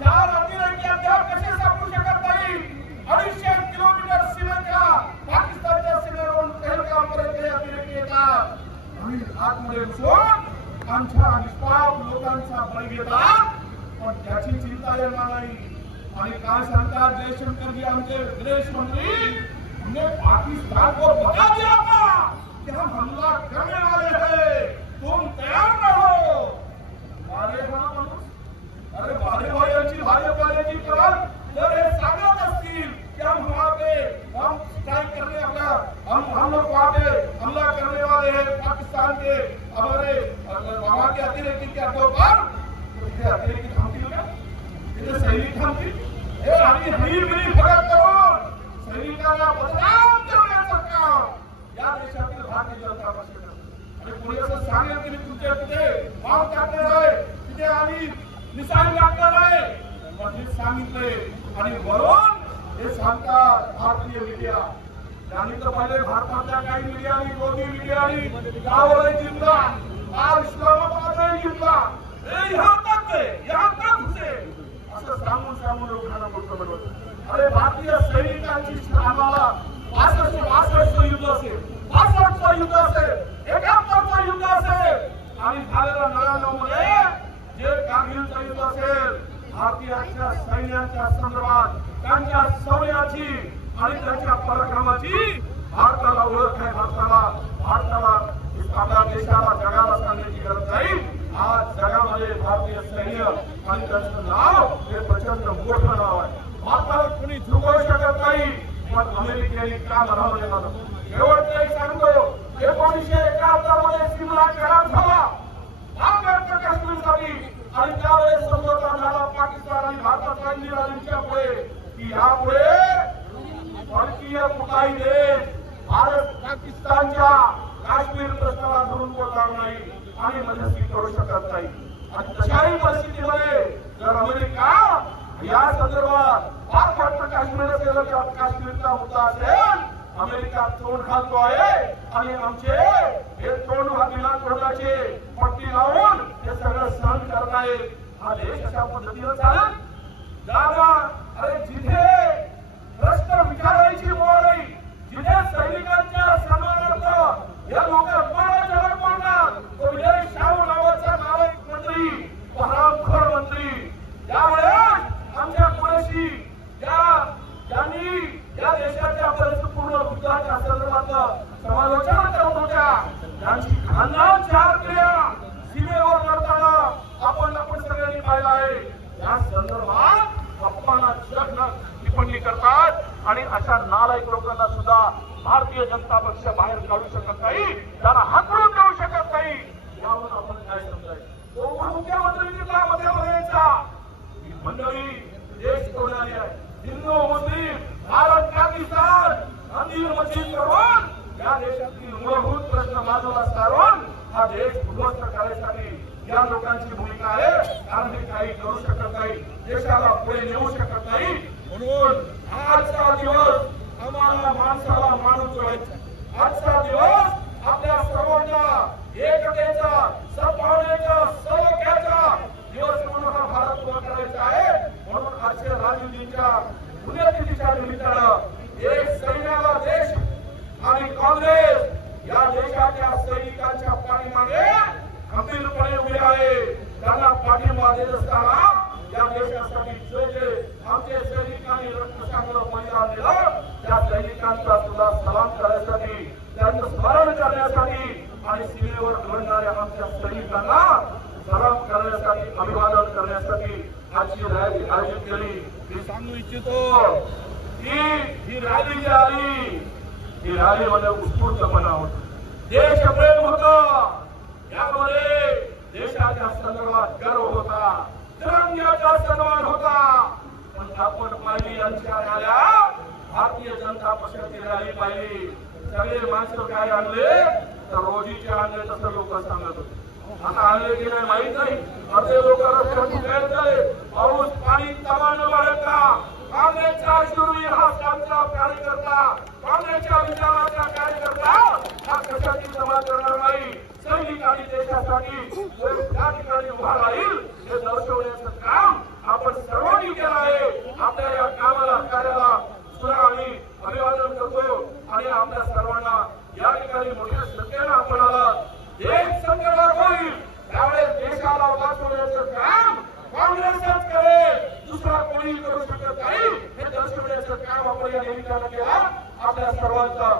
चार अतिरेकी अद्याप कसे सापडू शकत नाही? 250 किलोमीटर सीमेच्या पाकिस्तानच्या सीमेवरून पहलगामपर्यंत हे अतिरेकी येतात आणि आतमध्ये घुसून आमच्या निष्पाप लोकांचा बळी घेतात, पण त्याची चिंता येणार नाही। आणि काय सांगतात जयशंकर जी आमचे विदेश मंत्री, हमने पाकिस्तान को बता दिया था कि हम हमला करने वाले हैं, तुम तैयार रहो। अरे भाजपाची भाजपाची करत जर हे सांगत असतील कि हम वहां पे हम स्ट्राइक करने हम लोग वहां पे हमला करने वाले हैं पाकिस्तान के हमारे वहां के अतिरेकी के अड्डों पर, तो ये अतिरेकी थांबतील का? ये सैनिक थांबतील? हे आणि हिरमिरी फरक करून सैनिकांना बदनाम करण्याचं काम या देशातील भारतीय जनता पक्ष करते। आणि पुढे असं सांगेल की तुमच्या तिथे बॉम्ब टाकणार आहे, तिथे आम्ही मिसाईल टाकणार आहे, पण हे सांगितले आणि वरून हे सांगतात भारतीय मीडिया। त्यांनी तर पहिले भारताच्या काही मीडियानी मोदी मीडियानी यावर जिंकला, आज इस्लामाबाद जिंकला, यहाँ तक घुसे असं सांगून लोकांना मोठं बनवलं। अरे भारतीय सैनिकांची आम्हाला 65 युद्ध असेल, 65 युद्ध असेल, 71 युद्ध असेल आणि झालेलं 99 मध्ये जे कारगिलचं युद्ध असेल, भारतीयांच्या सैन्याच्या संदर्भात त्यांच्या शौर्याची आणि त्यांच्या पराक्रमाची भारताला ओळख आहे। भारताला आपल्या देशाला जगाला सांगण्याची गरज नाही। आज जगामध्ये भारतीय सैन्य आणि त्यांचं नाव हे प्रचंड मोठं नाव आहे। भारताला कोणी झुकवू शकत नाही, पण अमेरिकेने का मनामध्ये आलं? शेवटचं एक सांगतो, 1971 मध्ये सिमला करार झाला भारत काश्मीरसाठी, आणि त्यावेळेस समझोता झाला पाकिस्तान आणि भारताच्या निरालींच्यामुळे की यापुढे परकीय कुठाही देश भारत पाकिस्तानच्या काश्मीर प्रश्नाला धरून बोलणार नाही आणि मध्यस्थी करू शकत नाही। आणि तशाही परिस्थितीमध्ये जर अमेरिका या संदर्भात पाक वाटतं काश्मीर असेल, काश्मीरचा मुद्दा असेल, अमेरिका तोंड घालतो आहे आणि आमचे हे तोंड विना तोंडाचे पट्टी लावून हे सगळं सहन करत आहे। हा देश अशा पद्धतीनं चालेल? जागा अरे जिथे भ्रष्ट विचारांची मोड नाही, जिथे सैनिकांच्या सन्मानार्थ या लोक अपमानजनक बोलतात, तो विजय शाहू नावाचा नालायक मंत्री, हरामखोर मंत्री, त्यावेळेस आमच्या कुणाशी ज्यांनी या देशाच्या परिपूर्ण युद्धाच्या संदर्भात समालोचना करत होत्या, त्यांची खानदान 4 क्रिया सीमेवर लढताना आपण सगळ्यांनी पाहिलं आहे। या संदर्भात अपमानाजनक टिप्पणी करतात आणि अशा नालायक लोकांना सुद्धा भारतीय जनता पक्ष बाहेर काढू शकत नाही, त्यांना हाकलून देऊ शकत नाही। यावर आपण काय समजायचं? उपमुख्यमंत्री मध्यप्रदेशचा मंडळी देश तोडणारी आहे, हिंदू मुस्लिम भारत पाकिस्तान मंदिर मस्जिद करून या देशातील मूलभूत प्रश्न बाजूला सारून हा देश उद्ध्वस्त करण्यासाठी या लोकांची भूमिका आहे। कारण हे काही करू शकत नाही, देशाला पुढे नेऊ शकत नाही। म्हणून आजचा दिवस आम्हाला माणसाला माणूस जोडायचा, आजचा दिवस आपल्या सर्वांना एकतेचा, सद्भावनेचा, सलोख्याचा दिवस म्हणून हा भारत उभा करायचा आहे। म्हणून आजच्या राजनीतीच्या पुण्यतिथीच्या निमित्तानं एक सैन्याला देश आणि काँग्रेस या देशाच्या सैनिकांच्या पाठीमागे खंबीरपणे उभे आहे। त्यांना पाठिंबा देत असताना या देशासाठी जे आमचे सैनिकांनी रक्तसागर बलिदान दिलं, त्या सैनिकांचा सुद्धा सलाम करण्यासाठी, त्यांचं स्मरण करण्यासाठी आणि सीमेवर लढणाऱ्या आमच्या सैनिकांना सलाम करण्यासाठी, अभिवादन करण्यासाठी आजची रॅली आयोजित केली। मी सांगू इच्छितो की ही रॅली जी आली, ही रॅलीमध्ये उत्स्फूर्तपणा होता, देशप्रेम होतं, यामध्ये देशाच्या संदर्भात गर्व होता, तिरंग्याचा सन्मान होता। पण आपण पाहिली यांच्या रॅल्या, भारतीय जनता पक्षाची रॅली पाहिली, सगळे माणसं काय आणले तर रोजीचे आणले तसं लोक सांगत होते। आता आणले की नाही माहित नाही, अर्धे लोक रस्त्यातून गेले, पाऊस पाणी तमाम बाळगता, काँग्रेसचा शूरवीर हा आमचा कार्यकर्ता, काँग्रेसच्या विचाराचा कार्यकर्ता हा कशाची जमा करणार नाही, सैनिक आणि देशासाठी त्या ठिकाणी उभा राहील हे दर्शवण्याचं काम आपण सर्व ठिकाणी मोठ्या संख्येनं आपण आला देश संकटात होईल त्यावेळेस देशाला वाचवण्याचं काम काँग्रेसच करेल दुसरा कोणी करू शकत नाही हे दर्शवण्याचं काम आपण या निमित्तानं केलं आपल्या सर्वांचा